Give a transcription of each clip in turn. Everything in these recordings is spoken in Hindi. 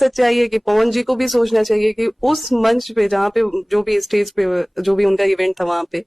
सच्चाई है कि पवन जी को भी सोचना चाहिए कि उस मंच पे जहाँ पे जो भी स्टेज पे जो भी उनका इवेंट था वहां पे,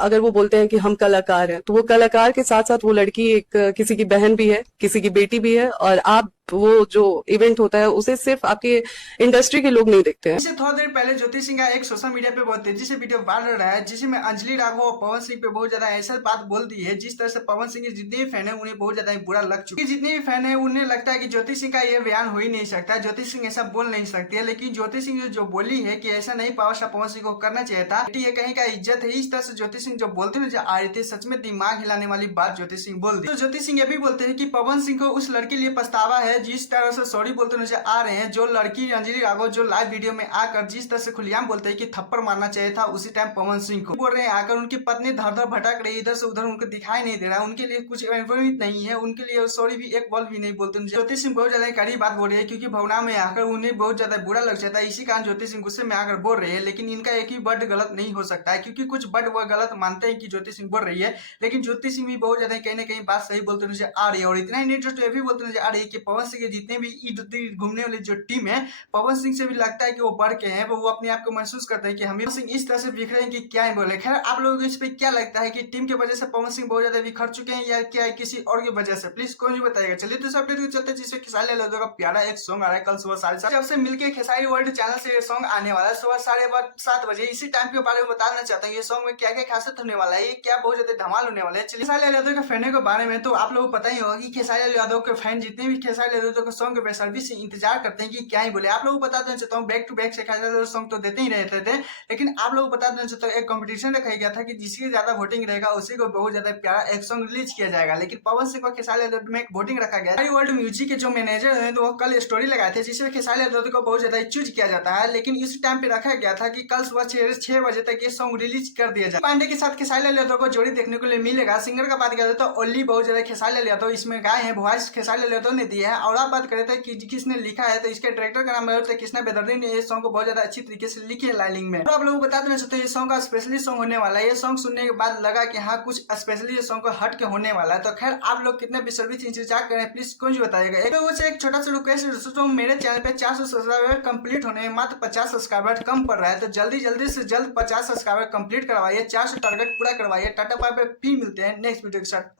अगर वो बोलते हैं कि हम कलाकार हैं, तो वो कलाकार के साथ साथ वो लड़की एक किसी की बहन भी है, किसी की बेटी भी है, और आप वो जो इवेंट होता है उसे सिर्फ आपके इंडस्ट्री के लोग नहीं देखते हैं। इससे थोड़ा देर पहले ज्योति सिंह का एक सोशल मीडिया पे बहुत तेजी से वीडियो वायरल रहा है, जिसमें अंजलि राघव और पवन सिंह पे बहुत ज्यादा ऐसा बात बोल दी है जिस तरह से पवन सिंह के जितने भी फैन है उन्हें बहुत ज्यादा बुरा लग चुका है। जितने भी फैन है उन्हें लगता है कि ज्योति सिंह का ये बयान हो ही नहीं सकता, ज्योति सिंह ऐसा बोल नहीं सकती है। लेकिन ज्योति सिंह जो बोली है कि ऐसा नहीं पावर स्टार पवन सिंह को करना चाहिए था, ये कहीं का इज्जत है। इस तरह से ज्योति सिंह जो बोलते हैं आ रही थी, सच में दिमाग हिलाने वाली बात ज्योति सिंह बोल दी। तो ज्योति सिंह ये भी बोलते हैं कि पवन सिंह को उस लड़की लिए पछतावा है जिस तरह से सॉरी बोलते नजर आ रहे हैं। जो लड़की अंजलि राघव जो लाइव वीडियो में आकर जिस तरह से खुलेआम बोलते हैं कि थप्पड़ मारना चाहिए था उसी टाइम पवन सिंह को, बोल रहे हैं आकर उनकी पत्नी धर धर भटक रही, इधर से उधर उनको दिखाई नहीं दे रहा है, उनके लिए कुछ इन्फॉर्मेशन नहीं है, उनके लिए सॉरी भी एक बॉल भी नहीं बोलते। ज्योति सिंह बहुत ज्यादा कड़ी बात बोल रही है क्योंकि भावना में आकर उन्हें बहुत ज्यादा बुरा लग जाता है, इसी कारण ज्योति सिंह गुस्से में आकर बोल रहे हैं। लेकिन इनका एक ही वर्ड गलत नहीं हो सकता है क्योंकि कुछ वर्ड वो गलत मानते हैं कि ज्योति सिंह बोल रही है, लेकिन ज्योति सिंह भी बहुत ज्यादा कहीं ना कहीं बात सही बोलते नजर आ रही है। और इतना ही नहीं दोस्तों, ये भी बोलते नजर आ रही है कि पवन सिंह के जितने भी इर्द घूमने वाली जो टीम है, पवन सिंह से भी लगता है कि वो बढ़ के हैं, वो अपने आप को महसूस करते हैं कि हमें सिंह इस तरह से बिखरे हैं कि क्या ही बोले। खैर आप लोगों को इस पे क्या लगता है कि टीम की वजह से पवन सिंह बहुत ज्यादा बिखर चुके हैं या क्या किसी और की वजह से, प्लीज कोई भी बताएगा। चलिए तो अपडेट को चलते जिससे खेसारी लाल यादव का प्यारा एक सॉन्ग आ रहा है कल सुबह 7:30 जब से मिलके खेसारी वर्ल्ड चैनल से ये सॉन्ग आने वाला है सुबह 7:30 बजे। इसी टाइम के बारे में बताना चाहता हूँ ये सॉन्ग में क्या क्या खासियत होने वाला है, ये क्या बहुत ज्यादा धमाल होने वाला है। चलिए खेसारी लाल यादव के फैन के बारे में तो आप लोगों को पता ही होगा कि खेसारी लाल यादव के फैन जितने भी खेसारी लाल यादव के सॉन्ग के बेसब्री से इंतजार करते हैं कि क्या ही बोले। आप लोगों को बता देना चाहता हूँ back to back Khesari Lal song तो देते ही रहते थे, लेकिन आप लोगों को बता देना चाहता हूँ एक कंपटीशन रखा गया था कि जिसकी ज्यादा वोटिंग रहेगा उसी को बहुत ज्यादा प्यारा एक सॉन्ग रिलीज किया जाएगा। लेकिन पवन सिंह को खेसारी लाल यादव में एक वोटिंग रखा गया। वर्ल्ड म्यूजिक के जो मैनेजर हैं तो वो कल स्टोरी लगाए थे जिसमें खेसारी लाल यादव को बहुत ज्यादा चूज किया जाता है, लेकिन इस टाइम पे रखा गया था कि कल सुबह 6 बजे तक ये सॉन्ग रिलीज कर दिया जाए। पांडे के साथ खेसारी लाल यादव को जोड़ी देखने को मिलेगा। सिंगर का बात करें तो ओनली बहुत ज्यादा खेसारी लाल यादव इसमें गाए हैं, वॉइस खेसारी लाल यादव ने दिया है। और आप बात करें कि किसने लिखा है तो इसके डायरेक्टर का नाम है कृष्णा बेदर्जी ने इस सॉन्ग को बहुत ज्यादा अच्छी तरीके से लिखी है लाइनिंग में। तो आप लोगों को बता देना चाहते हैं ये सॉन्ग का स्पेशली सॉन्ग होने वाला है। ये सॉन्ग सुनने के बाद लगा कि हाँ कुछ स्पेशली ये सॉन्ग को हट के होने वाला है। तो खैर आप लोग कितने बेसब्री से इंतजार करें प्लीज कुछ बताइएगा। एक छोटा सा रिक्वेस्ट दोस्तों, मेरे चैनल पे 400 सब्सक्राइबर कंप्लीट होने में मात्र 50 सब्सक्राइबर कम पड़ रहा है, तो जल्दी से जल्द 50 सब्सक्राइबर कंप्लीट करवाइए, 400 टारगेट पूरा करवाइए। टाटा बाय बाय, फिर मिलते हैं नेक्स्ट वीडियो के साथ।